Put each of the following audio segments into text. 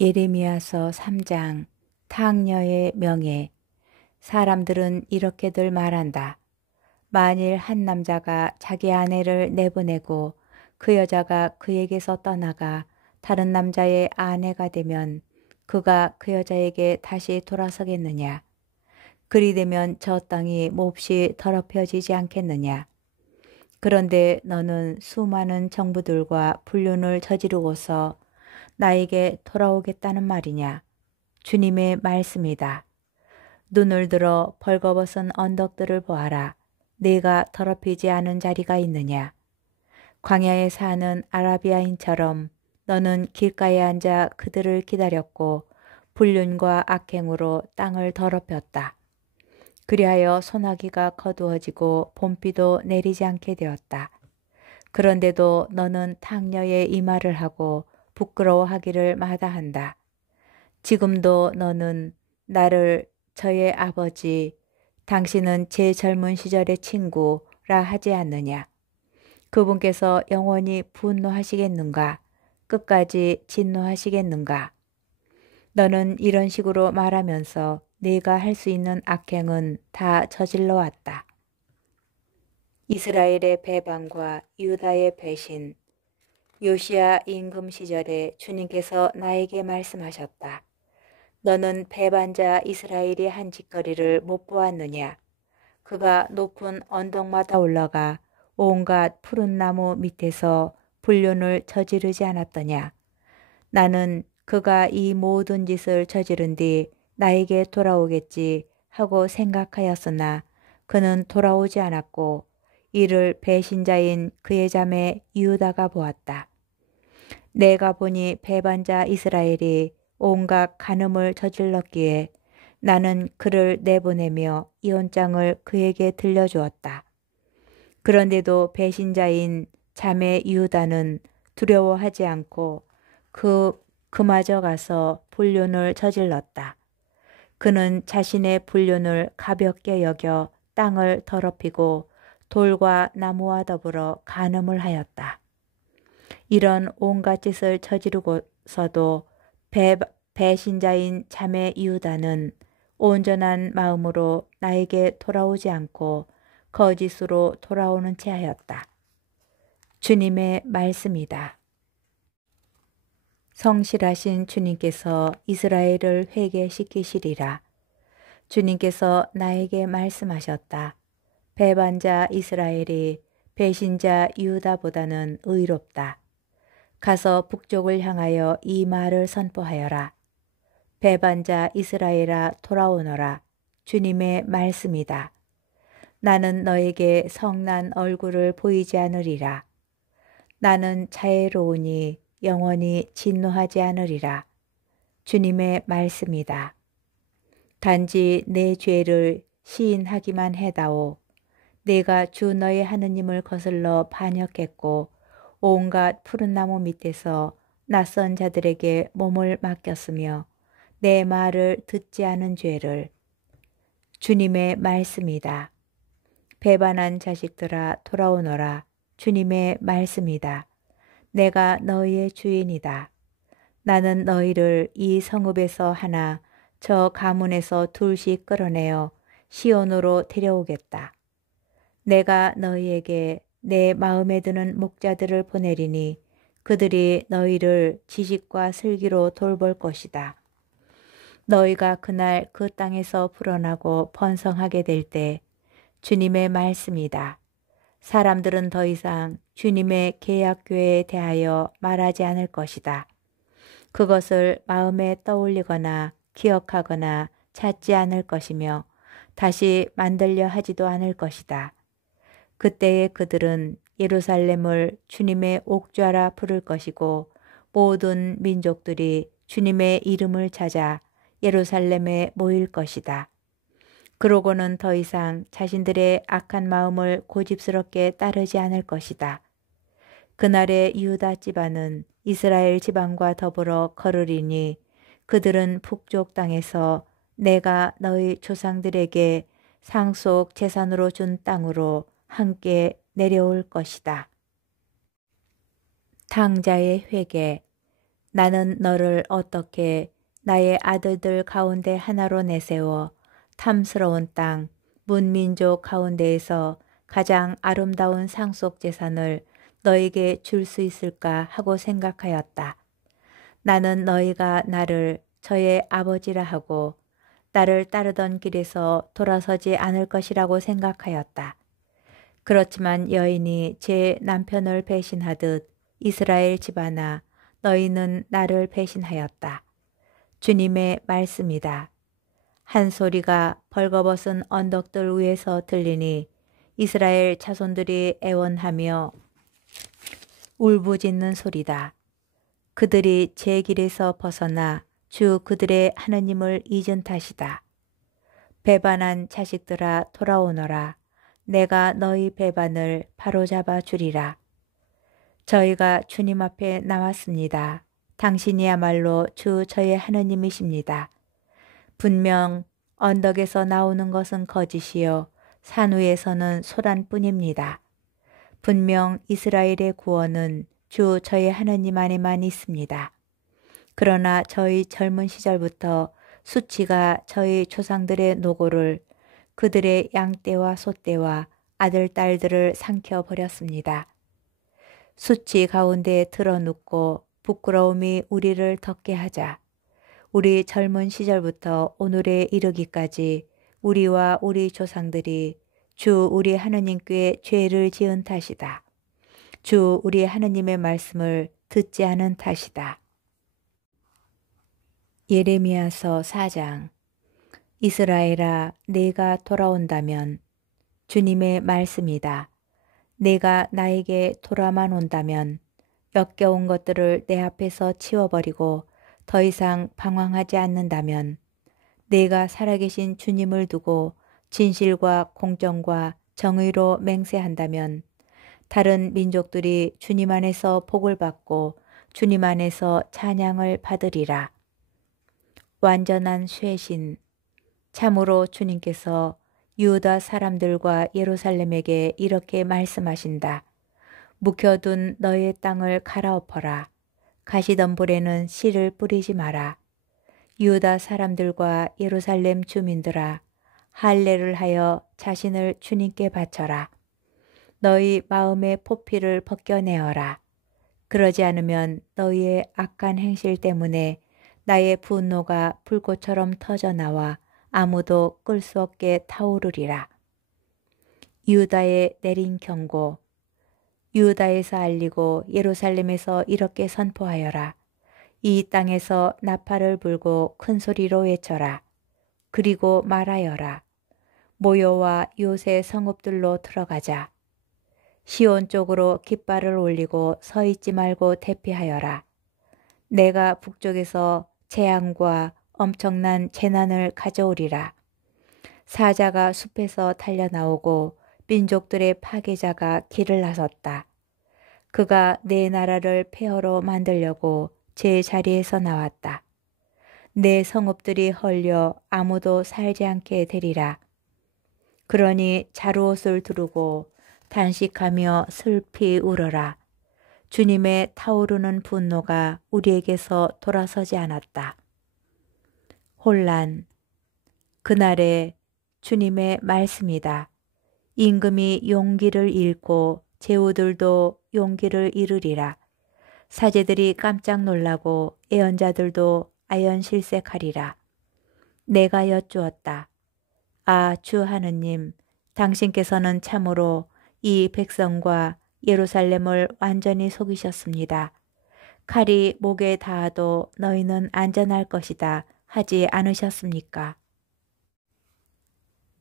예레미야서 3장. 탕녀의 명예. 사람들은 이렇게들 말한다. 만일 한 남자가 자기 아내를 내보내고 그 여자가 그에게서 떠나가 다른 남자의 아내가 되면 그가 그 여자에게 다시 돌아서겠느냐? 그리 되면 저 땅이 몹시 더럽혀지지 않겠느냐? 그런데 너는 수많은 정부들과 불륜을 저지르고서 나에게 돌아오겠다는 말이냐? 주님의 말씀이다. 눈을 들어 벌거벗은 언덕들을 보아라. 네가 더럽히지 않은 자리가 있느냐? 광야에 사는 아라비아인처럼 너는 길가에 앉아 그들을 기다렸고 불륜과 악행으로 땅을 더럽혔다. 그리하여 소나기가 거두어지고 봄비도 내리지 않게 되었다. 그런데도 너는 탕녀의 이 말을 하고 부끄러워하기를 마다한다. 지금도 너는 나를 저의 아버지, 당신은 제 젊은 시절의 친구라 하지 않느냐? 그분께서 영원히 분노하시겠는가? 끝까지 진노하시겠는가? 너는 이런 식으로 말하면서 네가 할 수 있는 악행은 다 저질러 왔다. 이스라엘의 배반과 유다의 배신. 요시야 임금 시절에 주님께서 나에게 말씀하셨다. 너는 배반자 이스라엘이 한 짓거리를 못 보았느냐? 그가 높은 언덕마다 올라가 온갖 푸른 나무 밑에서 불륜을 저지르지 않았더냐? 나는 그가 이 모든 짓을 저지른 뒤 나에게 돌아오겠지 하고 생각하였으나 그는 돌아오지 않았고 이를 배신자인 그의 자매 유다가 보았다. 내가 보니 배반자 이스라엘이 온갖 간음을 저질렀기에 나는 그를 내보내며 이혼장을 그에게 들려주었다. 그런데도 배신자인 자매 유다는 두려워하지 않고 그마저 가서 불륜을 저질렀다. 그는 자신의 불륜을 가볍게 여겨 땅을 더럽히고 돌과 나무와 더불어 간음을 하였다. 이런 온갖 짓을 저지르고서도 배신자인 자매 유다는 온전한 마음으로 나에게 돌아오지 않고 거짓으로 돌아오는 채 하였다. 주님의 말씀이다. 성실하신 주님께서 이스라엘을 회개시키시리라. 주님께서 나에게 말씀하셨다. 배반자 이스라엘이 배신자 유다보다는 의롭다. 가서 북쪽을 향하여 이 말을 선포하여라. 배반자 이스라엘아 돌아오너라. 주님의 말씀이다. 나는 너에게 성난 얼굴을 보이지 않으리라. 나는 자애로우니 영원히 진노하지 않으리라. 주님의 말씀이다. 단지 내 죄를 시인하기만 해다오. 내가 주 너의 하느님을 거슬러 반역했고 온갖 푸른 나무 밑에서 낯선 자들에게 몸을 맡겼으며 내 말을 듣지 않은 죄를. 주님의 말씀이다. 배반한 자식들아 돌아오너라. 주님의 말씀이다. 내가 너희의 주인이다. 나는 너희를 이 성읍에서 하나 저 가문에서 둘씩 끌어내어 시온으로 데려오겠다. 내가 너희에게 내 마음에 드는 목자들을 보내리니 그들이 너희를 지식과 슬기로 돌볼 것이다. 너희가 그날 그 땅에서 불어나고 번성하게 될 때 주님의 말씀이다. 사람들은 더 이상 주님의 계약교회에 대하여 말하지 않을 것이다. 그것을 마음에 떠올리거나 기억하거나 찾지 않을 것이며 다시 만들려 하지도 않을 것이다. 그때에 그들은 예루살렘을 주님의 옥좌라 부를 것이고 모든 민족들이 주님의 이름을 찾아 예루살렘에 모일 것이다. 그러고는 더 이상 자신들의 악한 마음을 고집스럽게 따르지 않을 것이다. 그날의 유다 지방은 이스라엘 지방과 더불어 거르리니 그들은 북쪽 땅에서 내가 너희 조상들에게 상속 재산으로 준 땅으로 함께 내려올 것이다. 탕자의 회개. 나는 너를 어떻게 나의 아들들 가운데 하나로 내세워 탐스러운 땅, 문민족 가운데에서 가장 아름다운 상속 재산을 너에게 줄 수 있을까 하고 생각하였다. 나는 너희가 나를 저의 아버지라 하고 나를 따르던 길에서 돌아서지 않을 것이라고 생각하였다. 그렇지만 여인이 제 남편을 배신하듯 이스라엘 집안아 너희는 나를 배신하였다. 주님의 말씀이다. 한 소리가 벌거벗은 언덕들 위에서 들리니 이스라엘 자손들이 애원하며 울부짖는 소리다. 그들이 제 길에서 벗어나 주 그들의 하느님을 잊은 탓이다. 배반한 자식들아 돌아오너라. 내가 너희 배반을 바로잡아 주리라. 저희가 주님 앞에 나왔습니다. 당신이야말로 주 저의 하느님이십니다. 분명 언덕에서 나오는 것은 거짓이요 산 위에서는 소란뿐입니다. 분명 이스라엘의 구원은 주 저의 하느님 안에만 있습니다. 그러나 저희 젊은 시절부터 수치가 저희 조상들의 노고를 그들의 양떼와 소떼와 아들, 딸들을 삼켜버렸습니다. 수치 가운데 드러눕고 부끄러움이 우리를 덮게 하자. 우리 젊은 시절부터 오늘에 이르기까지 우리와 우리 조상들이 주 우리 하느님께 죄를 지은 탓이다. 주 우리 하느님의 말씀을 듣지 않은 탓이다. 예레미야서 4장. 이스라엘아, 내가 돌아온다면 주님의 말씀이다. 내가 나에게 돌아만 온다면 역겨운 것들을 내 앞에서 치워버리고 더 이상 방황하지 않는다면 내가 살아계신 주님을 두고 진실과 공정과 정의로 맹세한다면 다른 민족들이 주님 안에서 복을 받고 주님 안에서 찬양을 받으리라. 완전한 쇄신. 참으로 주님께서 유다 사람들과 예루살렘에게 이렇게 말씀하신다. 묵혀둔 너의 땅을 갈아엎어라. 가시덤불에는 씨를 뿌리지 마라. 유다 사람들과 예루살렘 주민들아, 할례를 하여 자신을 주님께 바쳐라. 너희 마음의 포피를 벗겨내어라. 그러지 않으면 너희의 악한 행실 때문에 나의 분노가 불꽃처럼 터져나와 아무도 끌 수 없게 타오르리라. 유다에 내린 경고. 유다에서 알리고 예루살렘에서 이렇게 선포하여라. 이 땅에서 나팔을 불고 큰 소리로 외쳐라. 그리고 말하여라. 모요와 요새 성읍들로 들어가자. 시온 쪽으로 깃발을 올리고 서 있지 말고 대피하여라. 내가 북쪽에서 재앙과 엄청난 재난을 가져오리라. 사자가 숲에서 달려나오고 민족들의 파괴자가 길을 나섰다. 그가 내 나라를 폐허로 만들려고 제 자리에서 나왔다. 내 성읍들이 헐려 아무도 살지 않게 되리라. 그러니 자루옷을 두르고 단식하며 슬피 울어라. 주님의 타오르는 분노가 우리에게서 돌아서지 않았다. 혼란. 그날에 주님의 말씀이다. 임금이 용기를 잃고 제후들도 용기를 잃으리라. 사제들이 깜짝 놀라고 애언자들도 아연실색하리라. 내가 여쭈었다. 아, 주 하느님, 당신께서는 참으로 이 백성과 예루살렘을 완전히 속이셨습니다. 칼이 목에 닿아도 너희는 안전할 것이다 하지 않으셨습니까?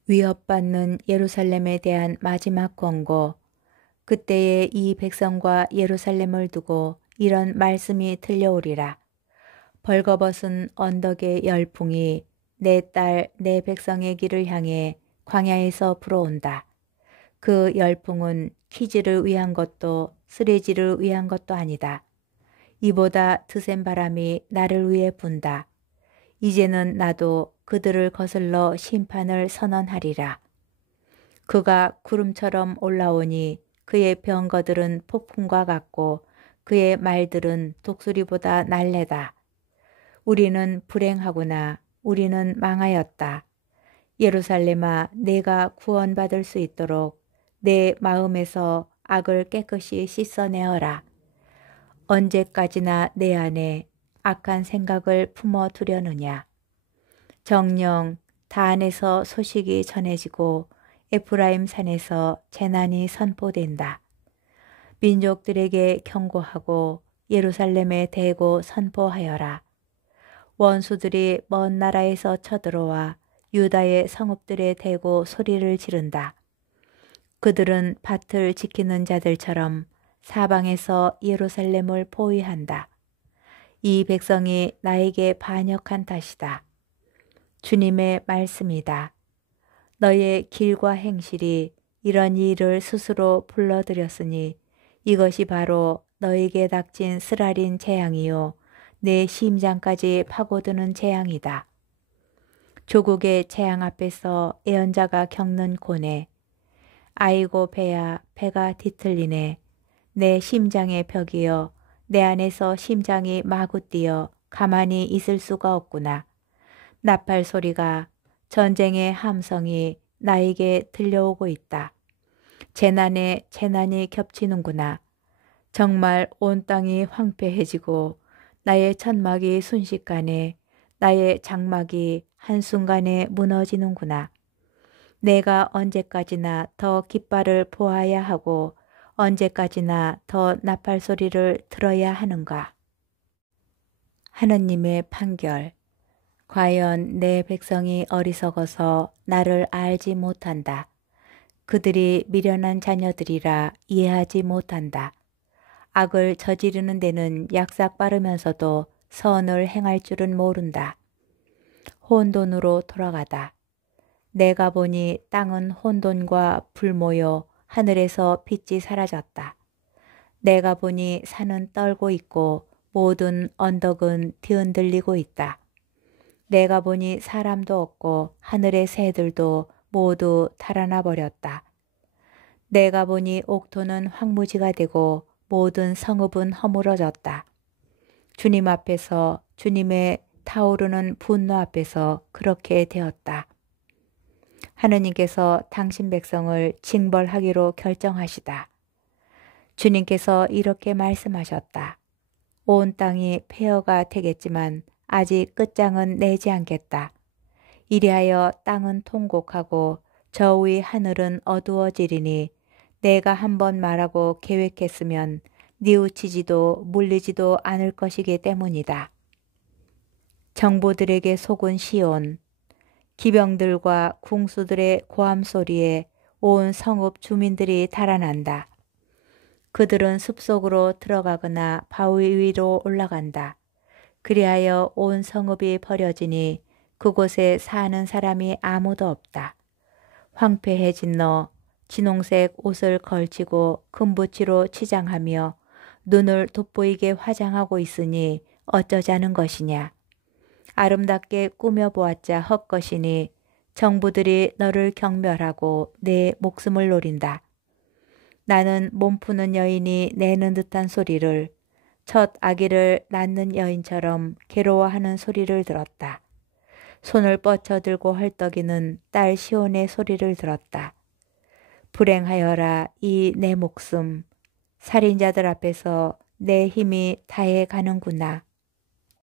위협받는 예루살렘에 대한 마지막 권고. 그때에 이 백성과 예루살렘을 두고 이런 말씀이 들려오리라. 벌거벗은 언덕의 열풍이 내 딸, 내 백성의 길을 향해 광야에서 불어온다. 그 열풍은 키즈를 위한 것도 쓰레지를 위한 것도 아니다. 이보다 드센 바람이 나를 위해 분다. 이제는 나도 그들을 거슬러 심판을 선언하리라. 그가 구름처럼 올라오니 그의 병거들은 폭풍과 같고 그의 말들은 독수리보다 날래다. 우리는 불행하구나. 우리는 망하였다. 예루살렘아, 내가 구원받을 수 있도록 내 마음에서 악을 깨끗이 씻어내어라. 언제까지나 내 안에 악한 생각을 품어두려느냐. 정녕 다안에서 소식이 전해지고 에프라임 산에서 재난이 선포된다. 민족들에게 경고하고 예루살렘에 대고 선포하여라. 원수들이 먼 나라에서 쳐들어와 유다의 성읍들에 대고 소리를 지른다. 그들은 밭을 지키는 자들처럼 사방에서 예루살렘을 포위한다. 이 백성이 나에게 반역한 탓이다. 주님의 말씀이다. 너의 길과 행실이 이런 일을 스스로 불러들였으니 이것이 바로 너에게 닥친 쓰라린 재앙이요 내 심장까지 파고드는 재앙이다. 조국의 재앙 앞에서 애언자가 겪는 고뇌. 아이고 배야, 배가 뒤틀리네. 내 심장의 벽이여, 내 안에서 심장이 마구 뛰어 가만히 있을 수가 없구나. 나팔 소리가, 전쟁의 함성이 나에게 들려오고 있다. 재난에 재난이 겹치는구나. 정말 온 땅이 황폐해지고 나의 천막이 순식간에, 나의 장막이 한순간에 무너지는구나. 내가 언제까지나 더 깃발을 보아야 하고 언제까지나 더 나팔 소리를 들어야 하는가. 하느님의 판결. 과연 내 백성이 어리석어서 나를 알지 못한다. 그들이 미련한 자녀들이라 이해하지 못한다. 악을 저지르는 데는 약삭 빠르면서도 선을 행할 줄은 모른다. 혼돈으로 돌아가다. 내가 보니 땅은 혼돈과 불모여 하늘에서 빛이 사라졌다. 내가 보니 산은 떨고 있고 모든 언덕은 뒤흔들리고 있다. 내가 보니 사람도 없고 하늘의 새들도 모두 달아나 버렸다. 내가 보니 옥토는 황무지가 되고 모든 성읍은 허물어졌다. 주님 앞에서, 주님의 타오르는 분노 앞에서 그렇게 되었다. 하느님께서 당신 백성을 징벌하기로 결정하시다. 주님께서 이렇게 말씀하셨다. 온 땅이 폐허가 되겠지만 아직 끝장은 내지 않겠다. 이리하여 땅은 통곡하고 저 위 하늘은 어두워지리니 내가 한번 말하고 계획했으면 뉘우치지도 물리지도 않을 것이기 때문이다. 정보들에게 속은 시온, 기병들과 궁수들의 고함 소리에 온 성읍 주민들이 달아난다. 그들은 숲속으로 들어가거나 바위 위로 올라간다. 그리하여 온 성읍이 버려지니 그곳에 사는 사람이 아무도 없다. 황폐해진 너, 진홍색 옷을 걸치고 금붙이로 치장하며 눈을 돋보이게 화장하고 있으니 어쩌자는 것이냐. 아름답게 꾸며보았자 헛것이니 정부들이 너를 경멸하고 내 목숨을 노린다. 나는 몸푸는 여인이 내는 듯한 소리를, 첫 아기를 낳는 여인처럼 괴로워하는 소리를 들었다. 손을 뻗쳐들고 헐떡이는 딸 시온의 소리를 들었다. 불행하여라 이 내 목숨, 살인자들 앞에서 내 힘이 다해 가는구나.